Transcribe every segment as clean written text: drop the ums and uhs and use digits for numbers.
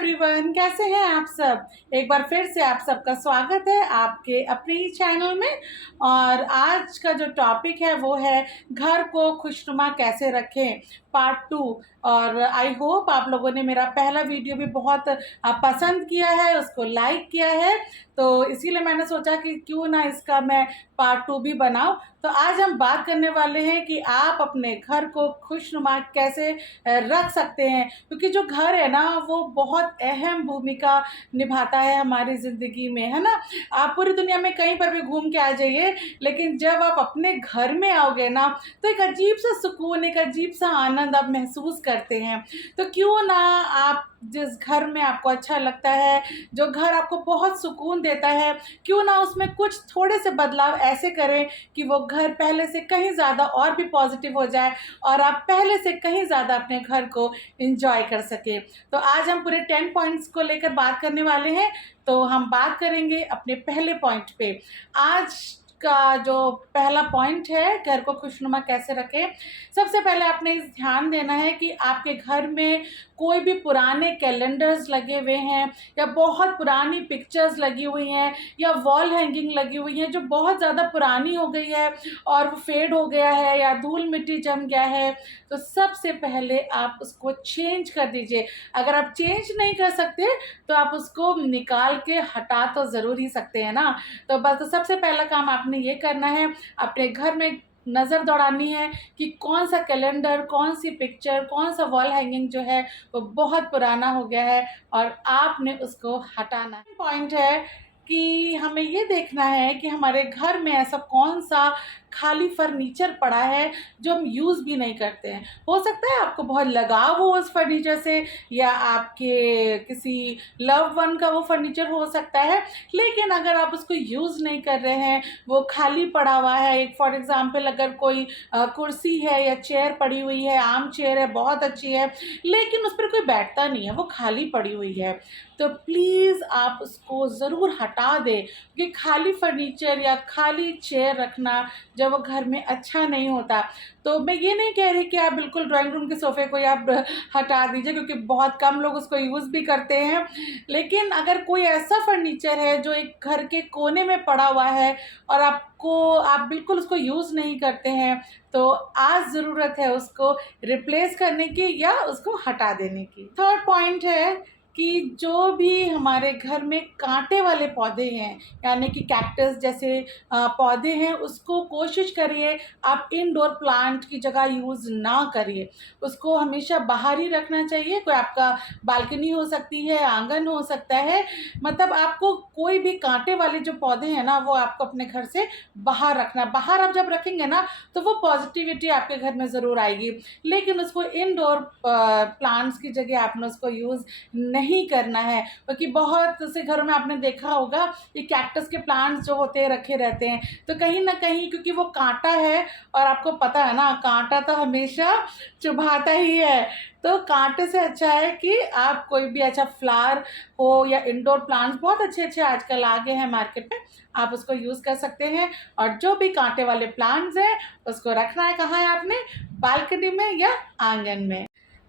Everyone, कैसे हैं आप सब। एक बार फिर से आप सबका स्वागत है आपके अपने ही चैनल में। और आज का जो टॉपिक है वो है घर को खुशनुमा कैसे रखें, पार्ट 2। और आई होप आप लोगों ने मेरा पहला वीडियो भी बहुत पसंद किया है, उसको लाइक किया है, तो इसीलिए मैंने सोचा कि क्यों ना इसका मैं पार्ट 2 भी बनाऊं। तो आज हम बात करने वाले हैं कि आप अपने घर को खुशनुमा कैसे रख सकते हैं, क्योंकि जो घर है ना वो बहुत अहम भूमिका निभाता है हमारी ज़िंदगी में, है ना। आप पूरी दुनिया में कहीं पर भी घूम के आ जाइए, लेकिन जब आप अपने घर में आओगे ना तो एक अजीब सा सुकून, एक अजीब सा आनंद आप महसूस करते हैं। तो क्यों ना आप जिस घर में आपको अच्छा लगता है, जो घर आपको बहुत सुकून देता है, क्यों ना उसमें कुछ थोड़े से बदलाव ऐसे करें कि वो घर पहले से कहीं ज़्यादा और भी पॉजिटिव हो जाए और आप पहले से कहीं ज़्यादा अपने घर को एंजॉय कर सके। तो आज हम पूरे 10 पॉइंट्स को लेकर बात करने वाले हैं। तो हम बात करेंगे अपने पहले पॉइंट पे। आज का जो पहला पॉइंट है घर को खुशनुमा कैसे रखें, सबसे पहले आपने इस ध्यान देना है कि आपके घर में कोई भी पुराने कैलेंडर्स लगे हुए हैं या बहुत पुरानी पिक्चर्स लगी हुई हैं या वॉल हैंगिंग लगी हुई हैं जो बहुत ज़्यादा पुरानी हो गई है और वो फेड हो गया है या धूल मिट्टी जम गया है, तो सबसे पहले आप उसको चेंज कर दीजिए। अगर आप चेंज नहीं कर सकते तो आप उसको निकाल के हटा तो ज़रूर ही सकते हैं ना। तो बस तो सबसे पहला काम आपने ये करना है, अपने घर में नज़र दौड़ानी है कि कौन सा कैलेंडर, कौन सी पिक्चर, कौन सा वॉल हैंगिंग जो है वो बहुत पुराना हो गया है और आपने उसको हटाना है। पॉइंट है कि हमें ये देखना है कि हमारे घर में ऐसा कौन सा खाली फर्नीचर पड़ा है जो हम यूज़ भी नहीं करते हैं। हो सकता है आपको बहुत लगाव हो उस फर्नीचर से या आपके किसी लव वन का वो फर्नीचर हो सकता है, लेकिन अगर आप उसको यूज़ नहीं कर रहे हैं, वो खाली पड़ा हुआ है। एक फॉर एग्ज़ाम्पल अगर कोई कुर्सी है या चेयर पड़ी हुई है, आम चेयर है, बहुत अच्छी है, लेकिन उस पर कोई बैठता नहीं है, वो खाली पड़ी हुई है, तो प्लीज़ आप उसको ज़रूर हटा दें। क्योंकि खाली फर्नीचर या खाली चेयर रखना जब वो घर में अच्छा नहीं होता। तो मैं ये नहीं कह रही कि आप बिल्कुल ड्राइंग रूम के सोफ़े को ही आप हटा दीजिए, क्योंकि बहुत कम लोग उसको यूज़ भी करते हैं। लेकिन अगर कोई ऐसा फर्नीचर है जो एक घर के कोने में पड़ा हुआ है और आप बिल्कुल उसको यूज़ नहीं करते हैं, तो आज ज़रूरत है उसको रिप्लेस करने की या उसको हटा देने की। थर्ड पॉइंट है कि जो भी हमारे घर में कांटे वाले पौधे हैं, यानी कि कैक्टस जैसे पौधे हैं, उसको कोशिश करिए आप इंडोर प्लांट की जगह यूज़ ना करिए। उसको हमेशा बाहर ही रखना चाहिए। कोई आपका बालकनी हो सकती है, आंगन हो सकता है, मतलब आपको कोई भी कांटे वाले जो पौधे हैं ना वो आपको अपने घर से बाहर रखना। बाहर आप जब रखेंगे ना तो वो पॉजिटिविटी आपके घर में ज़रूर आएगी, लेकिन उसको इंडोर प्लांट्स की जगह आपने उसको यूज़ नहीं करना है। क्योंकि बहुत से घरों में आपने देखा होगा ये कैक्टस के प्लांट्स जो होते हैं रखे रहते हैं, तो कहीं ना कहीं क्योंकि वो कांटा है और आपको पता है ना कांटा तो हमेशा चुभाता ही है, तो कांटे से अच्छा है कि आप कोई भी अच्छा फ्लावर हो या इंडोर प्लांट्स बहुत अच्छे अच्छे आजकल आ गए हैं मार्केट में, आप उसको यूज़ कर सकते हैं। और जो भी कांटे वाले प्लांट्स हैं उसको रखना है कहाँ है आपने, बालकनी में या आंगन में।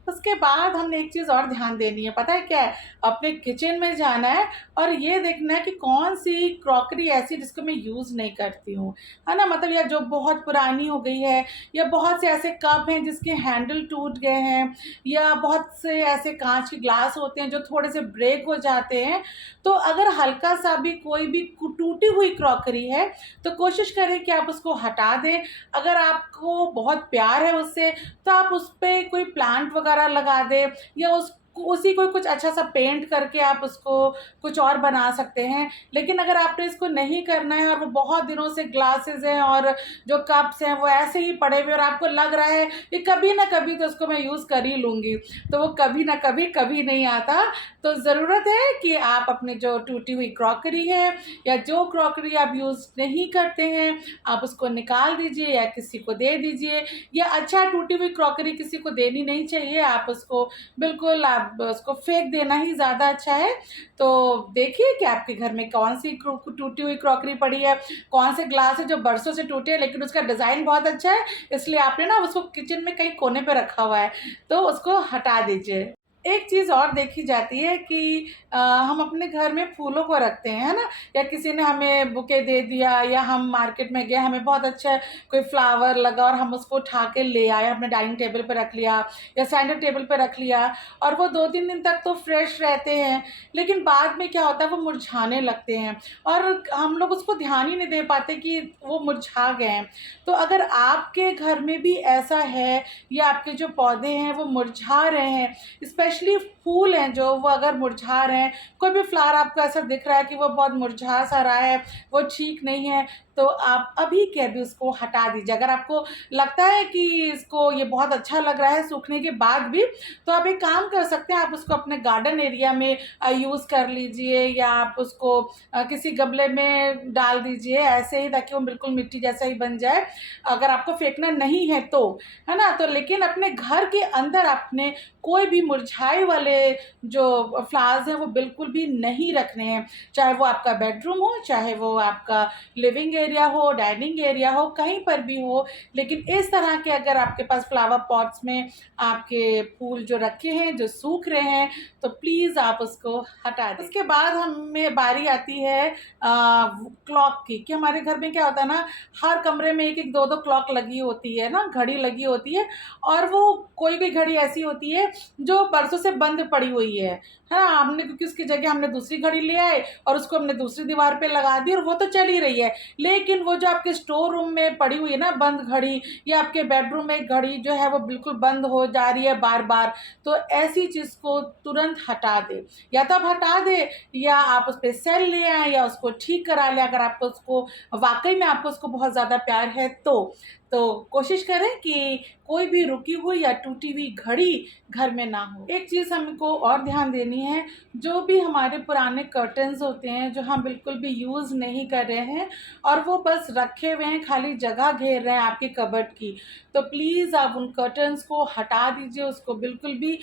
उसके बाद हमने एक चीज़ और ध्यान देनी है, पता है क्या है, अपने किचन में जाना है और ये देखना है कि कौन सी क्रॉकरी ऐसी जिसको मैं यूज़ नहीं करती हूँ, है ना। मतलब या जो बहुत पुरानी हो गई है या बहुत से ऐसे कप हैं जिसके हैंडल टूट गए हैं या बहुत से ऐसे कांच के ग्लास होते हैं जो थोड़े से ब्रेक हो जाते हैं। तो अगर हल्का सा भी कोई भी टूटी हुई क्रॉकरी है तो कोशिश करें कि आप उसको हटा दें। अगर आपको बहुत प्यार है उससे तो आप उस पर कोई प्लांट वगैरह लगा दें या उसी को कुछ अच्छा सा पेंट करके आप उसको कुछ और बना सकते हैं। लेकिन अगर आपने इसको नहीं करना है और वो बहुत दिनों से ग्लासेस हैं और जो कप्स हैं वो ऐसे ही पड़े हुए और आपको लग रहा है कि कभी ना कभी तो उसको मैं यूज़ कर ही लूँगी, तो वो कभी ना कभी कभी नहीं आता। तो ज़रूरत है कि आप अपने जो टूटी हुई क्रॉकरी है या जो क्रॉकरी आप यूज़ नहीं करते हैं आप उसको निकाल दीजिए या किसी को दे दीजिए। या अच्छा टूटी हुई क्रॉकरी किसी को देनी नहीं चाहिए, आप उसको बिल्कुल आप उसको फेंक देना ही ज़्यादा अच्छा है। तो देखिए कि आपके घर में कौन सी टूटी हुई क्रॉकरी पड़ी है, कौन से ग्लास है जो बरसों से टूटे हैं लेकिन उसका डिज़ाइन बहुत अच्छा है, इसलिए आपने ना उसको किचन में कहीं कोने पे रखा हुआ है, तो उसको हटा दीजिए। एक चीज़ और देखी जाती है कि हम अपने घर में फूलों को रखते हैं, है ना? या किसी ने हमें बुके दे दिया या हम मार्केट में गए, हमें बहुत अच्छा कोई फ्लावर लगा और हम उसको उठा के ले आए, अपने डाइनिंग टेबल पे रख लिया या सेंटर टेबल पे रख लिया, और वो 2-3 दिन तक तो फ्रेश रहते हैं, लेकिन बाद में क्या होता है वो मुरझाने लगते हैं और हम लोग उसको ध्यान ही नहीं दे पाते कि वो मुरझा गए हैं। तो अगर आपके घर में भी ऐसा है या आपके जो पौधे हैं वो मुरझा रहे हैं, स्पेशली फूल हैं जो वो अगर मुरझा रहे हैं, कोई भी फ्लावर आपको ऐसा दिख रहा है कि वो बहुत मुरझा सा रहा है, वो ठीक नहीं है, तो आप अभी के अभी उसको हटा दीजिए। अगर आपको लगता है कि इसको ये बहुत अच्छा लग रहा है सूखने के बाद भी, तो आप एक काम कर सकते हैं, आप उसको अपने गार्डन एरिया में यूज़ कर लीजिए या आप उसको किसी गमले में डाल दीजिए ऐसे ही, ताकि वो बिल्कुल मिट्टी जैसा ही बन जाए, अगर आपको फेंकना नहीं है तो, है ना? तो लेकिन अपने घर के अंदर आपने कोई भी मुरझाए वाले जो फ्लावर्स हैं वो बिल्कुल भी नहीं रखने हैं, चाहे वो आपका बेडरूम हो, चाहे वो आपका लिविंग एरिया हो, डाइनिंग एरिया हो, कहीं पर भी हो। लेकिन इस तरह के अगर आपके पास फ्लावर पॉट्स में आपके फूल जो रखे हैं, जो सूख रहे हैं, तो प्लीज़ आप उसको हटा दें। इसके बाद हमें बारी आती है क्लॉक की, कि हमारे घर में क्या होता है ना, हर कमरे में 1-1 2-2 क्लॉक लगी होती है ना, घड़ी लगी होती है, और वो कोई-कोई घड़ी ऐसी होती है जो बरसों से बंद पड़ी हुई है ना? हमने क्योंकि उसकी जगह हमने दूसरी घड़ी ले आए और उसको हमने दूसरी दीवार पे लगा दी और वो तो चल ही रही है। लेकिन वो जो आपके स्टोर रूम में पड़ी हुई है ना बंद घड़ी, या आपके बेडरूम में घड़ी जो है वो बिल्कुल बंद हो जा रही है बार-बार, तो ऐसी चीज़ को तुरंत हटा दें। या तो आप हटा दें या आप उसपे सेल ले आएँ या उसको ठीक करा लें, अगर आपको उसको वाक़ई में आपको उसको बहुत ज़्यादा प्यार है तो। तो कोशिश करें कि कोई भी रुकी हुई या टूटी हुई घड़ी घर में ना हो। एक चीज़ हमको और ध्यान देनी है, जो भी हमारे पुराने कर्टन्स होते हैं, जो हम बिल्कुल भी यूज़ नहीं कर रहे हैं और वो बस रखे हुए हैं, खाली जगह घेर रहे हैं आपकी कबर्ड की, तो प्लीज़ आप उन कर्टन्स को हटा दीजिए, उसको बिल्कुल भी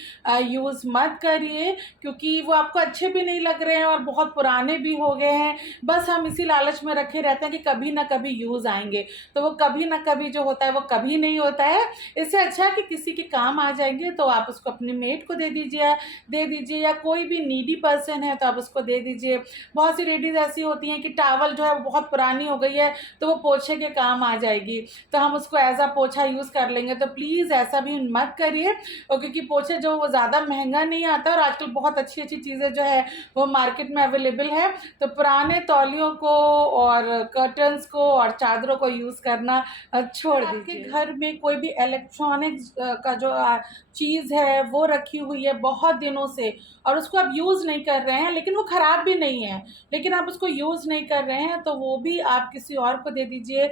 यूज़ मत करिए, क्योंकि वो आपको अच्छे भी नहीं लग रहे हैं और बहुत पुराने भी हो गए हैं। बस हम इसी लालच में रखे रहते हैं कि कभी ना कभी यूज़ आएँगे, तो वो कभी ना कभी जो होता है वो कभी नहीं होता है। इससे अच्छा है कि किसी के काम आ जाएँगे तो आप उसको अपनी मेड को दे दीजिए या कोई भी नीडी पर्सन है तो आप उसको दे दीजिए। बहुत सी लेडीज़ ऐसी होती हैं कि टॉवल जो है वो बहुत पुरानी हो गई है तो वो पोछे के काम आ जाएगी, तो हम उसको एज़ अ पोछा यूज़ कर लेंगे, तो प्लीज़ ऐसा भी मत करिए। और क्योंकि पोछे जो वो ज़्यादा महँगा नहीं आता और आजकल बहुत अच्छी-अच्छी चीज़ें जो है वो मार्केट में अवेलेबल है, तो पुराने तौलियों को और कर्टन्स को और चादरों को यूज़ करना छोड़ दीजिए। आपके घर में कोई भी इलेक्ट्रॉनिक्स का जो चीज़ है वो रखी हुई है बहुत दिनों से और उसको आप यूज़ नहीं कर रहे हैं, लेकिन वो ख़राब भी नहीं है, लेकिन आप उसको यूज़ नहीं कर रहे हैं, तो वो भी आप किसी और को दे दीजिए।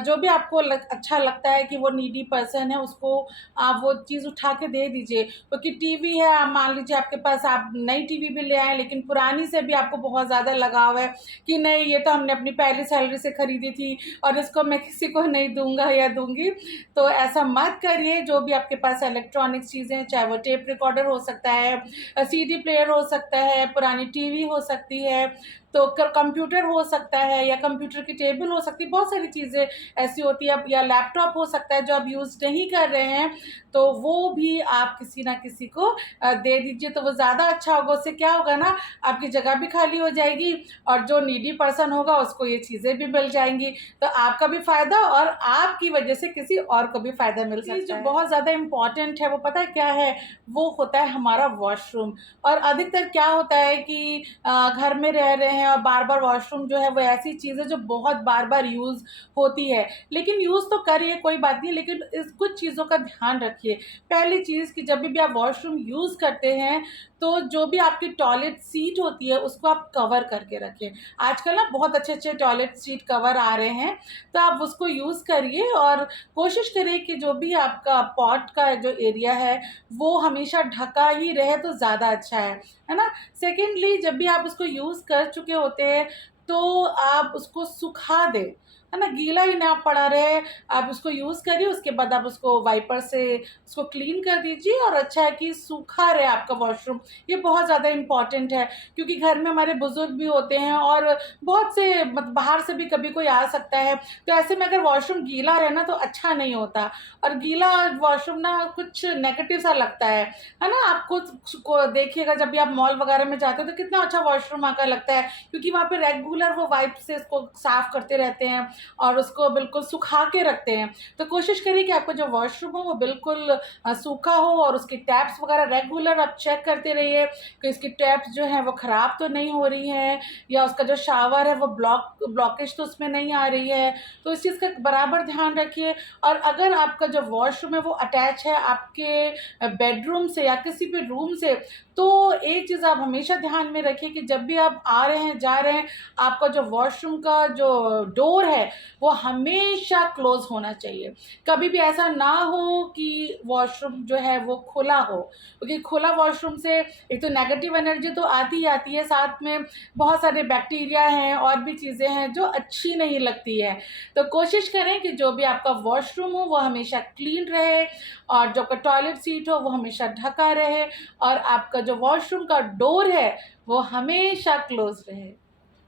जो भी आपको अच्छा लगता है कि वो नीडी पर्सन है, उसको आप वो चीज़ उठा के दे दीजिए। क्योंकि टीवी है, आप मान लीजिए आपके पास आप नई टीवी भी ले आए, लेकिन पुरानी से भी आपको बहुत ज़्यादा लगाव है कि नहीं, ये तो हमने अपनी पहली सैलरी से खरीदी थी और इसको मैं किसी को नहीं दूँगा या दूँगी। तो ऐसा मत करिए। जो भी आपके पास इलेक्ट्रॉनिक्स चीज़ें, चाहे वो टेप रिकॉर्डर हो सकता है, सीडी प्लेयर हो सकता है, पुरानी टीवी हो सकती है, तो कंप्यूटर हो सकता है या कंप्यूटर की टेबल हो सकती है, बहुत सारी चीज़ें ऐसी होती है, अब या लैपटॉप हो सकता है जो आप यूज़ नहीं कर रहे हैं, तो वो भी आप किसी ना किसी को दे दीजिए, तो वो ज़्यादा अच्छा होगा। उससे क्या होगा ना, आपकी जगह भी खाली हो जाएगी और जो नीडी पर्सन होगा उसको ये चीज़ें भी मिल जाएँगी, तो आपका भी फ़ायदा और आपकी वजह से किसी और को भी फ़ायदा मिल सकता है। जो बहुत ज़्यादा इम्पोर्टेंट है वो पता है क्या है? वो होता है हमारा वॉशरूम। और अधिकतर क्या होता है कि घर में रह रहे हैं और बार-बार वॉशरूम जो है वो ऐसी चीज़ है जो बहुत बार-बार यूज़ होती है। लेकिन यूज़ तो करिए, कोई बात नहीं, लेकिन इस कुछ चीज़ों का ध्यान रखिए। पहली चीज़ कि जब भी आप वॉशरूम यूज़ करते हैं, तो जो भी आपकी टॉयलेट सीट होती है उसको आप कवर करके रखें। आजकल ना बहुत अच्छे-अच्छे टॉयलेट सीट कवर आ रहे हैं, तो आप उसको यूज़ करिए और कोशिश करिए कि जो भी आपका पॉट का जो एरिया है, वो हमेशा ढका ही रहे तो ज़्यादा अच्छा है ना? सेकेंडली, जब भी आप उसको यूज़ कर चुके होते हैं, तो आप उसको सुखा दें। है ना, गीला ही ना पड़ा रहे। आप उसको यूज़ करिए, उसके बाद आप उसको वाइपर से उसको क्लीन कर दीजिए, और अच्छा है कि सूखा रहे आपका वॉशरूम। ये बहुत ज़्यादा इम्पॉर्टेंट है, क्योंकि घर में हमारे बुजुर्ग भी होते हैं और बहुत से बाहर से भी कभी कोई आ सकता है, तो ऐसे में अगर वॉशरूम गीला रहे ना तो अच्छा नहीं होता। और गीला वॉशरूम ना कुछ नेगेटिव सा लगता है ना। आप खुद को देखिएगा, जब भी आप मॉल वगैरह में जाते हो तो कितना अच्छा वॉशरूम आकर लगता है, क्योंकि वहाँ पे रेगुलर वो वाइप से इसको साफ करते रहते हैं और उसको बिल्कुल सुखा के रखते हैं। तो कोशिश करिए कि आपका जो वॉशरूम हो वो बिल्कुल सूखा हो, और उसकी टैप्स वगैरह रेगुलर आप चेक करते रहिए कि इसकी टैप्स जो है वो ख़राब तो नहीं हो रही हैं, या उसका जो शावर है वो ब्लॉकेज तो उसमें नहीं आ रही है। तो इस चीज़ का बराबर ध्यान रखिए। और अगर आपका जो वॉशरूम है वो अटैच है आपके बेडरूम से या किसी भी रूम से, तो एक चीज़ आप हमेशा ध्यान में रखिए कि जब भी आप आ रहे हैं जा रहे हैं, आपका जो वॉशरूम का जो डोर है वो हमेशा क्लोज होना चाहिए। कभी भी ऐसा ना हो कि वॉशरूम जो है वो खुला हो, क्योंकि खुला वॉशरूम से एक तो नेगेटिव एनर्जी तो आती ही आती है, साथ में बहुत सारे बैक्टीरिया हैं और भी चीज़ें हैं जो अच्छी नहीं लगती है। तो कोशिश करें कि जो भी आपका वॉशरूम हो वो हमेशा क्लीन रहे, और जो आपका टॉयलेट सीट हो वो हमेशा ढका रहे, और आपका जो वॉशरूम का डोर है वो हमेशा क्लोज रहे।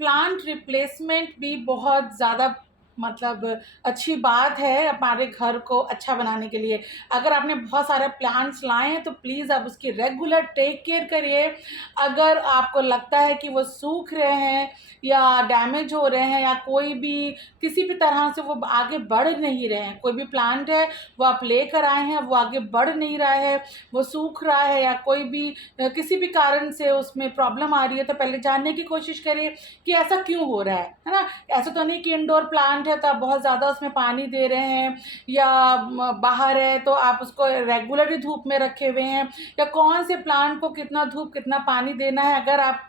प्लांट रिप्लेसमेंट भी बहुत ज़्यादा मतलब अच्छी बात है हमारे घर को अच्छा बनाने के लिए। अगर आपने बहुत सारे प्लांट्स लाए हैं तो प्लीज़ आप उसकी रेगुलर टेक केयर करिए। अगर आपको लगता है कि वो सूख रहे हैं या डैमेज हो रहे हैं, या कोई भी किसी भी तरह से वो आगे बढ़ नहीं रहे हैं, कोई भी प्लांट है वो आप लेकर आए हैं वो आगे बढ़ नहीं रहा है, वो सूख रहा है, या कोई भी किसी भी कारण से उसमें प्रॉब्लम आ रही है, तो पहले जानने की कोशिश करिए कि ऐसा क्यों हो रहा है ना। ऐसा तो नहीं कि इंडोर प्लांट है तो आप बहुत ज़्यादा उसमें पानी दे रहे हैं, या बाहर है तो आप उसको रेगुलरली धूप में रखे हुए हैं, या कौन से प्लांट को कितना धूप कितना पानी देना है। अगर आपको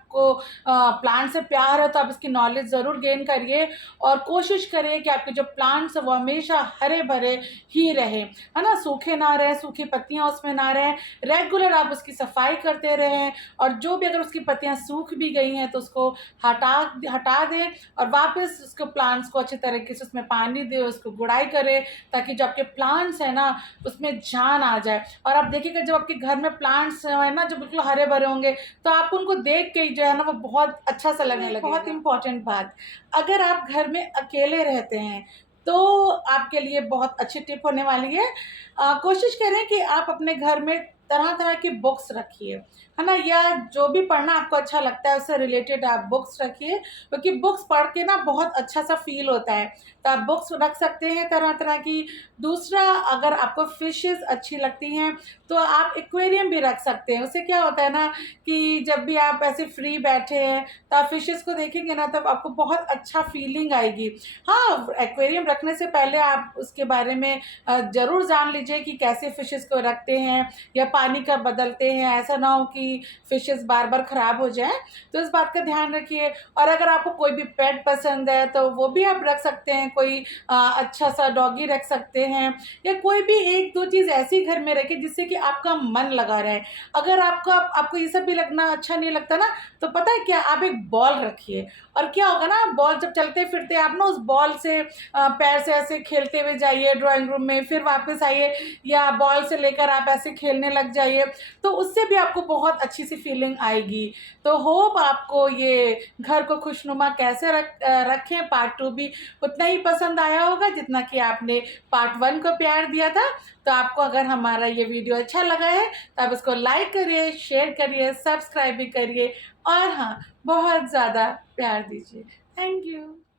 प्लांट से प्यार है तो आप इसकी नॉलेज ज़रूर गेन करिए, और कोशिश करिए कि आपके जो प्लांट्स है वो हमेशा हरे भरे ही रहे, है ना, सूखे ना रहे, सूखी पत्तियां उसमें ना रहें। रेगुलर आप उसकी सफाई करते रहें, और जो भी अगर उसकी पत्तियां सूख भी गई हैं तो उसको हटा हटा दें, और वापस उसको प्लांट्स को अच्छी तरीके से उसमें पानी दें, उसको गुड़ाई करें, ताकि जो आपके प्लांट्स हैं ना उसमें जान आ जाए। और आप देखिएगा जब आपके घर में प्लांट्स है ना जो बिल्कुल हरे भरे होंगे, तो आपको उनको देख के ही जो है ना वो बहुत अच्छा सा लगने लगेगा। बहुत इंपॉर्टेंट बात, अगर आप घर में अकेले रहते हैं तो आपके लिए बहुत अच्छी टिप होने वाली है। कोशिश करें कि आप अपने घर में तरह तरह की बुक्स रखिए, है ना, या जो भी पढ़ना आपको अच्छा लगता है उससे रिलेटेड आप बुक्स रखिए, क्योंकि बुक्स पढ़ के ना बहुत अच्छा सा फील होता है। तो आप बुक्स रख सकते हैं तरह तरह की। दूसरा, अगर आपको फिशेस अच्छी लगती हैं तो आप एक्वेरियम भी रख सकते हैं। उससे क्या होता है ना कि जब भी आप ऐसे फ्री बैठे हैं तो आप फिशेस को देखेंगे ना तब आपको बहुत अच्छा फीलिंग आएगी। हाँ, एक्वेरियम रखने से पहले आप उसके बारे में ज़रूर जान लीजिए कि कैसे फिशेस को रखते हैं या पानी कब बदलते हैं, ऐसा ना हो कि फिशेस बार बार ख़राब हो जाएं। तो इस बात का ध्यान रखिए। और अगर आपको कोई भी पेट पसंद है तो वो भी आप रख सकते हैं, कोई अच्छा सा डॉगी रख सकते हैं, या कोई भी एक दो चीज़ ऐसी घर में रखें जिससे कि आपका मन लगा रहे। अगर आपको ये सब भी लगना अच्छा नहीं लगता ना, तो पता है क्या, आप एक बॉल रखिए, और क्या होगा ना, बॉल जब चलते फिरते आप ना उस बॉल से पैर से ऐसे खेलते हुए जाइए ड्राइंग रूम में, फिर वापस आइए, या बॉल से लेकर आप ऐसे खेलने लग जाइए, तो उससे भी आपको बहुत अच्छी सी फीलिंग आएगी। तो होप आपको ये घर को खुशनुमा कैसे रखें पार्ट 2 भी उतना ही पसंद आया होगा जितना कि आपने पार्ट 1 को प्यार दिया था। तो आपको अगर हमारा ये वीडियो अच्छा लगा है तो आप इसको लाइक करिए, शेयर करिए, सब्सक्राइब भी करिए, और हाँ, बहुत ज़्यादा प्यार दीजिए। Thank you.